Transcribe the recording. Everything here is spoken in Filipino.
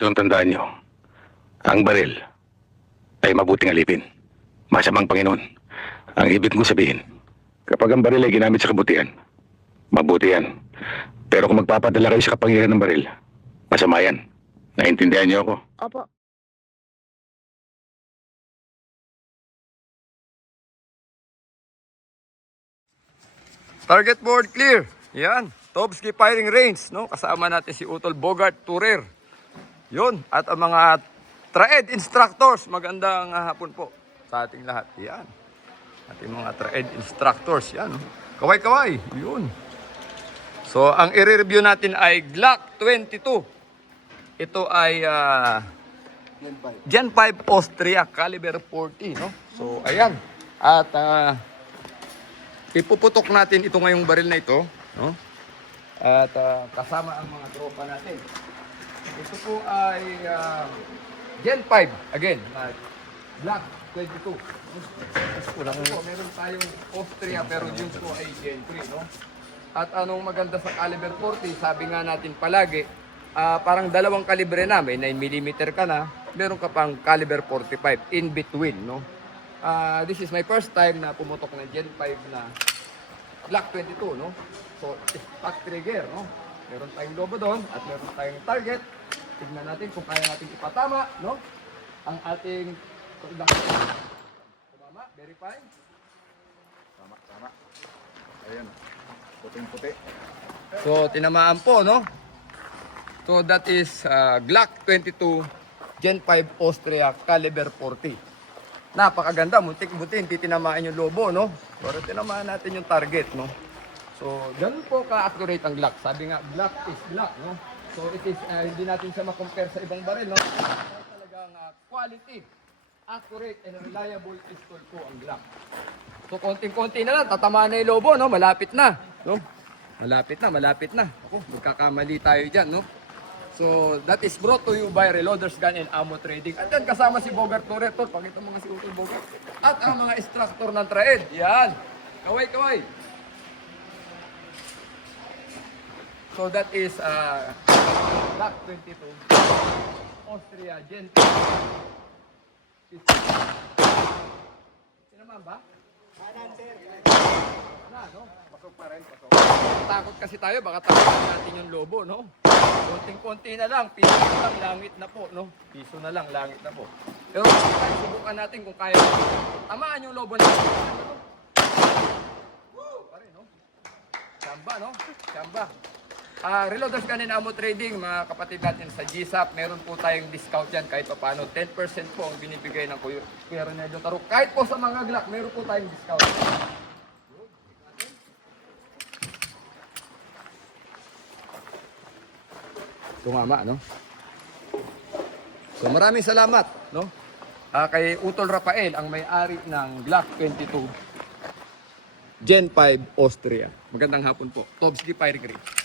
Itong tandaan nyo, ang baril ay mabuting alipin. Masamang Panginoon. Ang ibig ko sabihin, kapag ang baril ay ginamit sa kabutihan, mabuti yan. Pero kung magpapadala kayo sa kapangyarihan ng baril, masama yan. Naintindihan niyo ako? Opo. Target board clear. Yan. Tobski firing range, no? Kasama natin si Utol Bogart Turer. Yun. At ang mga traed instructors, magandang hapon po sa ating lahat. Yan. Ating mga traed instructors. Yan. No? Kaway-kaway. Yun. So, ang i-review natin ay Glock 22. Ito ay Gen 5 Austria caliber 40, no? So, ayan. At ipuputok natin ito ngayong baril na ito, no? At kasama ang mga tropa natin. Ito po ay Gen 5, again, Glock 22. Ito po, meron tayong Austria pero yun po ay Gen 3, no? At anong maganda sa caliber 40, sabi nga natin palagi, parang dalawang kalibre na, may 9mm ka na, meron ka pang caliber 45 in between, no? This is my first time na pumutok ng Gen 5 na Glock 22, no? So, stock trigger, no? Meron tayong lobo doon at meron tayong target. Tignan natin kung kaya natin ipatama, no? Ang ating tama, verify. Tama. Ayan. Puting-puti. So, tinamaan po, no? So, that is Glock 22 Gen 5 Austria caliber 40. Napakaganda, muntik-buti, hindi tinamaan yung lobo, no? Pero tinamaan natin yung target, no? So, ganun po ka-accurate ang Glock. Sabi nga, Glock is Glock, no? So, it is, hindi natin siya makompare sa ibang baril, no? Talagang quality, accurate, and reliable pistol po ang Glock. So, konting-konti na lang, tatamaan na yung lobo, no? Malapit na, no? Malapit na. Ako, magkakamali tayo dyan, no? So, that is brought to you by Reloaders Gun and Ammo Trading. At yan, kasama si Bogart Turer. Pakita mo nga si Utol Bogart. At ang mga instructor ng traed. Yan. Kaway-kaway. So, that is Glock 22. Austria Gen 2. Sinaman ba? Na, no? Pasok pa rin, pasok. Takot kasi tayo, baka takutin natin yung lobo, no? Konting-konti na lang, piso na lang, langit na po, no? Piso na lang, langit na po. Pero subukan natin kung kaya natin. Tamaan yung lobo natin. Woo! Pare, no? Chamba, no? Chamba. Reloaders Gun and Ammo Trading, mga kapatid natin sa GSAP, meron po tayong discount yan kahit pa paano. 10% po ang binibigay ng Kuya Ronaldo Taruk. Kahit po sa mga Glock, meron po tayong discount. Tumama, no? So maraming salamat, no? Kay Utol Rafael, ang may-ari ng Glock 22 Gen 5 Austria. Magandang hapon po. Tobski firing range.